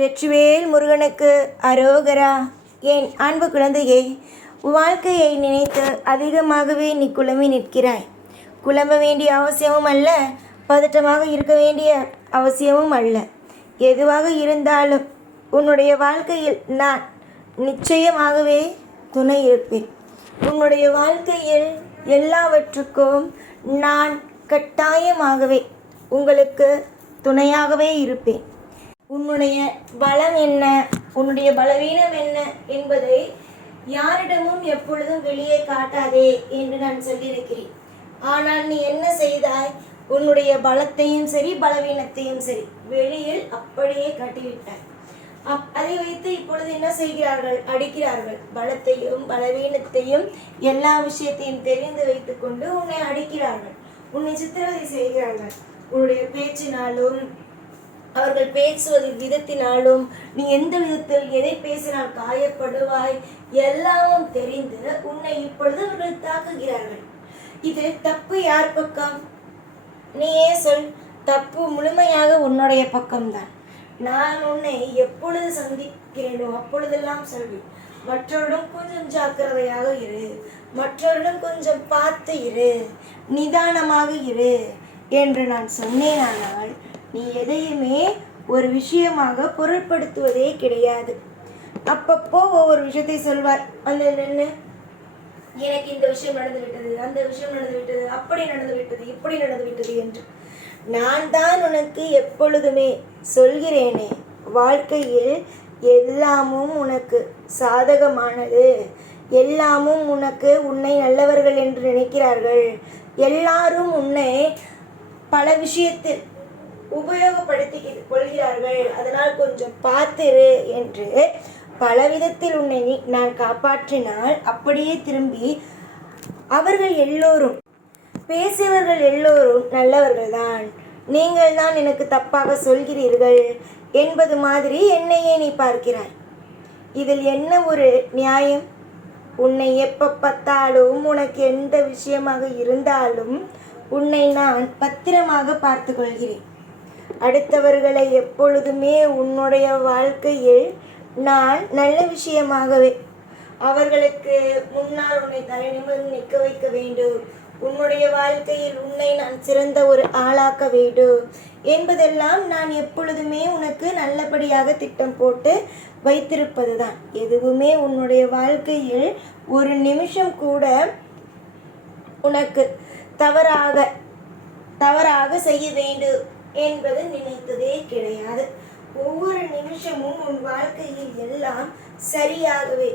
வெற்றிவேல் முருகனுக்கு அரோகரா. என் அன்பு குழந்தையை, வாழ்க்கையை நினைத்து அதிகமாகவே நீ குழம்பி நிற்கிறாய். குழம்ப வேண்டிய அவசியமும் அல்ல, பதட்டமாக இருக்க வேண்டிய அவசியமும் அல்ல. எதுவாக இருந்தாலும் உன்னுடைய வாழ்க்கையில் நான் நிச்சயமாகவே துணை இருப்பேன். உன்னுடைய வாழ்க்கையில் எல்லாவற்றுக்கும் நான் கட்டாயமாகவே உங்களுக்கு துணையாகவே இருப்பேன். உன்னுடைய பலம் என்ன, உன்னுடைய பலவீனம் என்ன என்பதை யாரிடமும் எப்பொழுதும் வெளியே காட்டாதே என்று நான் சொல்லியிருக்கிறேன். ஆனால் நீ என்ன செய்தாய்? உன்னுடைய பலத்தையும் சரி பலவீனத்தையும் சரி வெளியில் அப்படியே காட்டிவிட்டாய். அதை வைத்து இப்பொழுது என்ன செய்கிறார்கள்? அடிக்கிறார்கள். பலத்தையும் பலவீனத்தையும் எல்லா விஷயத்தையும் தெரிந்து வைத்துக் கொண்டு உன்னை அடிக்கிறார்கள், உன்னை சித்திரவதை செய்கிறார்கள். உன்னுடைய பேச்சினாலும் அவர்கள் பேசுவது விதத்தினாலும் நீ எந்த விதத்தில் எதை பேசினால் காயப்படுவாய் எல்லாம் தெரிந்து உன்னை இப்பொழுது அவர்கள் தாக்குகிறார்கள். இது தப்பு யார் பக்கம்? நீயே சொல். தப்பு முழுமையாக உன்னுடைய பக்கம்தான். நான் உன்னை எப்பொழுது சந்திக்கிறேனோ அப்பொழுதெல்லாம் சொல்வேன், மற்றவரிடம் கொஞ்சம் ஜாக்கிரதையாக இரு, மற்றவரிடம் கொஞ்சம் பார்த்து இரு, நிதானமாக இரு என்று நான் சொன்னேனானால் நீ எதையுமே ஒரு விஷயமாக பொருட்படுத்துவதே கிடையாது. அப்பப்போ ஒவ்வொரு விஷயத்தை சொல்வார். அந்த நின்று எனக்கு இந்த விஷயம் நடந்து விட்டது, அந்த விஷயம் நடந்து விட்டது, அப்படி நடந்து விட்டது, இப்படி நடந்து விட்டது என்று. நான் தான் உனக்கு எப்பொழுதுமே சொல்கிறேனே, வாழ்க்கையில் எல்லாமும் உனக்கு சாதகமானது, எல்லாமும் உனக்கு உன்னை நல்லவர்கள் என்று நினைக்கிறார்கள், எல்லாரும் உன்னை பல விஷயத்தில் உபயோகப்படுத்தி கொள்கிறார்கள், அதனால் கொஞ்சம் பார்த்திரு என்று பலவிதத்தில் உன்னை நான் காப்பாற்றினால் அப்படியே திரும்பி அவர்கள் எல்லோரும் பேசியவர்கள் எல்லோரும் நல்லவர்கள்தான், நீங்கள் தான் எனக்கு தப்பாக சொல்கிறீர்கள் என்பது மாதிரி என்னையே நீ பார்க்கிறாய். இதில் என்ன ஒரு நியாயம்? உன்னை எப்போ பார்த்தாலும் உனக்கு எந்த விஷயமாக இருந்தாலும் உன்னை நான் பத்திரமாக பார்த்து கொள்கிறேன். அடுத்தவர்களை எப்பொழுதுமே உன்னுடைய வாழ்க்கையில் நான் நல்ல விஷயமாகவே அவர்களுக்கு முன்னால் உன்னை தலை நிமிர்ந்து நிற்க வைக்க வேண்டும், உன்னுடைய வாழ்க்கையில் உன்னை நான் சிறந்த ஒரு ஆளாக்க வேண்டும் என்பதெல்லாம் நான் எப்பொழுதுமே உனக்கு நல்லபடியாக திட்டம் போட்டு வைத்திருப்பது தான். எதுவுமே உன்னுடைய வாழ்க்கையில் ஒரு நிமிஷம் கூட உனக்கு தவறாக செய்ய வேண்டும் என்பது நினைத்ததே கிடையாது. ஒவ்வொரு நிமிஷமும் உன் வாழ்க்கையில் எல்லாம் சரியாகவே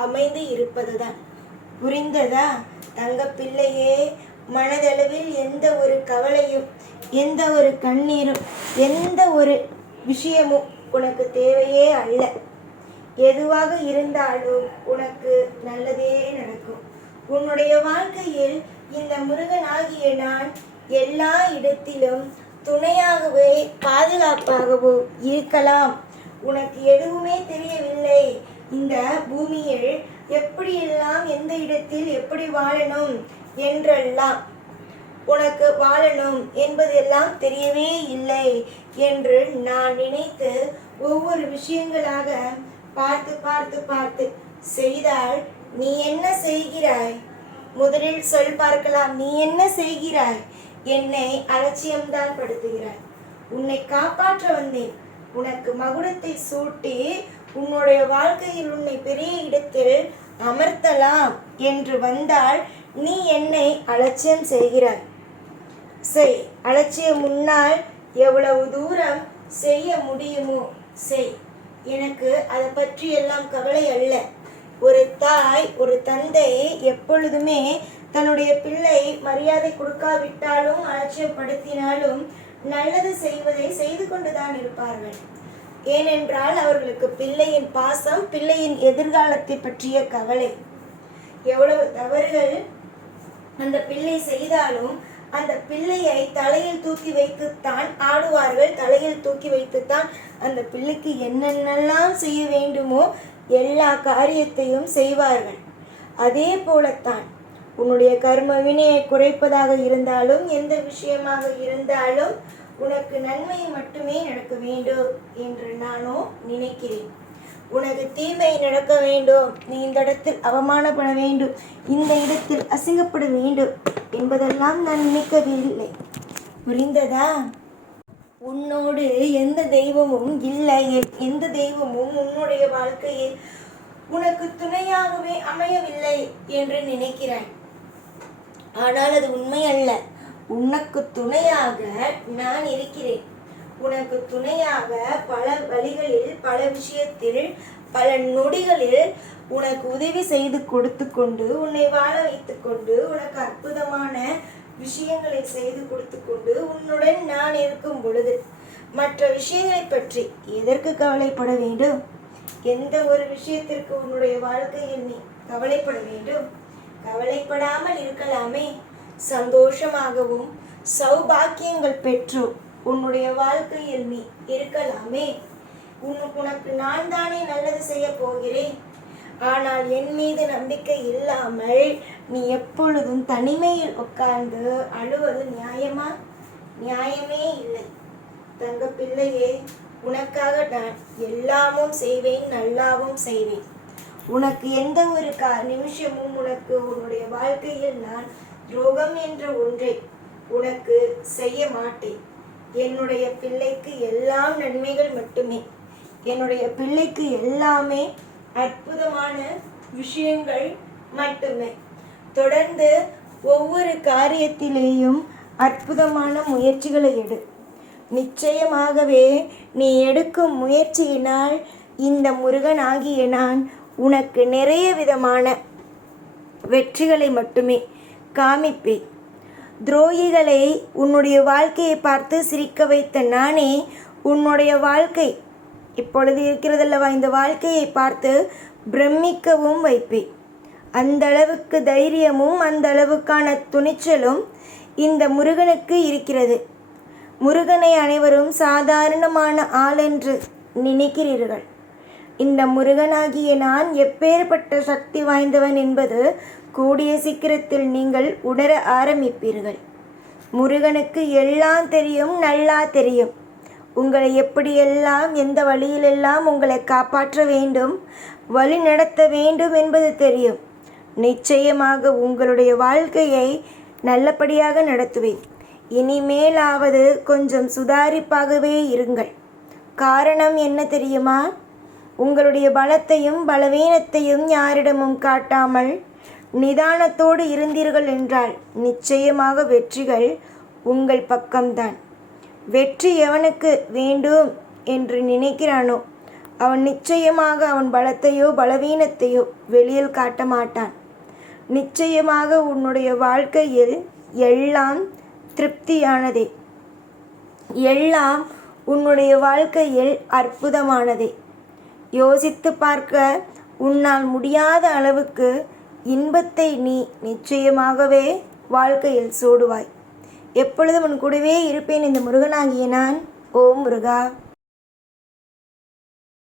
அமைந்து இருப்பதுதான். புரிந்ததா தங்க பிள்ளையே? மனதளவில் எந்த ஒரு கவலையும், எந்த ஒரு கண்ணீரும், எந்த ஒரு விஷயமும் உனக்கு தேவையே அல்ல. எதுவாக இருந்தாலும் உனக்கு நல்லதே நடக்கும். உன்னுடைய வாழ்க்கையில் இந்த முருகனாகிய நான் எல்லா இடத்திலும் துணையாகவே பாதுகாப்பாகவோ இருக்கலாம். உனக்கு எதுவுமே தெரியவில்லை. இந்த பூமியில் எப்படியெல்லாம் எந்த இடத்தில் எப்படி வாழணும் என்றெல்லாம் உனக்கு வாழணும் என்பதெல்லாம் தெரியவே இல்லை என்று நான் நினைத்து ஒவ்வொரு விஷயங்களாக பார்த்து பார்த்து பார்த்து செய்தால் நீ என்ன செய்கிறாய்? முதலில் சொல் பார்க்கலாம். நீ என்ன செய்கிறாய்? என்னை அலட்சியம்தான் படுத்துகிறாய். உன்னை காப்பாற்ற வந்தேன். உனக்கு மகுடத்தை சூட்டி உன்னுடைய வாழ்க்கையில் உன்னை பெரிய இடத்தில் அமர்த்தலாம் என்று வந்தால் நீ என்னை அலட்சியம் செய்கிறாய். செய். அலட்சியம் முன்னால் எவ்வளவு தூரம் செய்ய முடியுமோ செய். எனக்கு அதை பற்றி எல்லாம் கவலை அல்ல. ஒரு தாய், ஒரு தந்தை எப்பொழுதுமே தன்னுடைய பிள்ளை மரியாதை கொடுக்காவிட்டாலும் அலட்சியப்படுத்தினாலும் நல்லது செய்வதை செய்து கொண்டுதான் இருப்பார்கள். ஏனென்றால் அவர்களுக்கு பிள்ளையின் பாசம், பிள்ளையின் எதிர்காலத்தை பற்றிய கவலை. எவ்வளவு தவறுகள் அந்த பிள்ளை செய்தாலும் அந்த பிள்ளையை தலையில் தூக்கி வைத்துத்தான் ஆடுவார்கள். தலையில் தூக்கி வைத்துத்தான் அந்த பிள்ளைக்கு என்னென்னலாம் செய்ய வேண்டுமோ எல்லா காரியத்தையும் செய்வார்கள். அதே போலத்தான் உன்னுடைய கர்ம வினையை குறைப்பதாக இருந்தாலும் எந்த விஷயமாக இருந்தாலும் உனக்கு நன்மை மட்டுமே நடக்க வேண்டும் என்று நானோ நினைக்கிறேன். உனக்கு தீமை நடக்க வேண்டும், நீ இந்த இடத்தில் அவமானப்பட வேண்டும், இந்த இடத்தில் அசிங்கப்பட வேண்டும் என்பதெல்லாம் நான் நினைக்கவில்லை. புரிந்ததா? உன்னோடு எந்த தெய்வமும் இல்லை, எந்த தெய்வமும் உன்னுடைய வாழ்க்கையில் உனக்கு துணையாகவே அமையவில்லை என்று நினைக்கிறாய். ஆனால் அது உண்மை அல்ல. உனக்கு துணையாக நான் இருக்கிறேன். உனக்கு துணையாக பல வழிகளில், பல விஷயத்தில், பல நொடிகளில் உனக்கு உதவி செய்து கொடுத்து கொண்டு, உன்னை வாழ வைத்து கொண்டு, உனக்கு அற்புதமான விஷயங்களை செய்து கொடுத்து கொண்டு உன்னுடன் நான் இருக்கும் பொழுது மற்ற விஷயங்களை பற்றி எதற்கு கவலைப்பட வேண்டும்? எந்த ஒரு விஷயத்திற்கு உன்னுடைய வாழ்க்கையில் நீ கவலைப்பட வேண்டும்? கவலைப்படாமல் இருக்கலாமே. சந்தோஷமாகவும் சௌபாக்கியங்கள் பெற்று உன்னுடைய வாழ்க்கையில் நீ இருக்கலாமே. உனக்கு நான் தானே நல்லது செய்ய போகிறேன். ஆனால் என் மீது நம்பிக்கை இல்லாமல் நீ எப்பொழுதும் தனிமையில் உட்கார்ந்து அழுவது நியாயமா? நியாயமே இல்லை. தங்க பிள்ளையே, உனக்காக நான் எல்லாமும் செய்வேன், நல்லாவும் செய்வேன். உனக்கு எந்த ஒரு நிமிஷமும் உனக்கு உன்னுடைய வாழ்க்கையில் நான் துரோகம் என்ற ஒன்றை உனக்கு செய்ய மாட்டேன். என்னுடைய பிள்ளைக்கு எல்லாம் நன்மைகள் மட்டுமே. என்னுடைய பிள்ளைக்கு எல்லாமே அற்புதமான விஷயங்கள் மட்டுமே. தொடர்ந்து ஒவ்வொரு காரியத்திலேயும் அற்புதமான முயற்சிகளை எடு. நிச்சயமாகவே நீ எடுக்கும் முயற்சியினால் இந்த முருகன் ஆகிய நான் உனக்கு நிறைய விதமான வெற்றிகளை மட்டுமே காமிப்பேன். துரோகிகளை உன்னுடைய வாழ்க்கையை பார்த்து சிரிக்க வைத்த நானே உன்னுடைய வாழ்க்கை இப்பொழுது இருக்கிறதல்லவா, இந்த வாழ்க்கையை பார்த்து பிரமிக்கவும் வைப்பேன். அந்த அளவுக்கு தைரியமும் அந்த அளவுக்கான துணிச்சலும் இந்த முருகனுக்கு இருக்கிறது. முருகனை அனைவரும் சாதாரணமான ஆள் என்று நினைக்கிறீர்கள். இந்த முருகனாகிய நான் எப்பேற்பட்ட சக்தி வாய்ந்தவன் என்பது கூடிய சீக்கிரத்தில் நீங்கள் உணர ஆரம்பிப்பீர்கள். முருகனுக்கு எல்லாம் தெரியும், நல்லா தெரியும். உங்களை எப்படியெல்லாம், எந்த வழியிலெல்லாம் உங்களை காப்பாற்ற வேண்டும், வழி நடத்த வேண்டும் என்பது தெரியும். நிச்சயமாக உங்களுடைய வாழ்க்கையை நல்லபடியாக நடத்துவேன். இனிமேலாவது கொஞ்சம் சுதாரிப்பாகவே இருங்கள். காரணம் என்ன தெரியுமா? உங்களுடைய பலத்தையும் பலவீனத்தையும் யாரிடமும் காட்டாமல் நிதானத்தோடு இருந்தீர்கள் என்றால் நிச்சயமாக வெற்றிகள் உங்கள் பக்கம்தான். வெற்றி எவனுக்கு வேண்டும் என்று நினைக்கிறானோ அவன் நிச்சயமாக அவன் பலத்தையோ பலவீனத்தையோ வெளியில் காட்ட மாட்டான். நிச்சயமாக உன்னுடைய வாழ்க்கையில் எல்லாம் திருப்தியானதே, எல்லாம் உன்னுடைய வாழ்க்கையில் அற்புதமானதே. யோசித்து பார்க்க உன்னால் முடியாத அளவுக்கு இன்பத்தை நீ நிச்சயமாகவே வாழ்க்கையில் சூடுவாய். எப்பொழுதும் உன் கூடவே இருப்பேன் இந்த முருகனாகிய நான். ஓம் முருகா.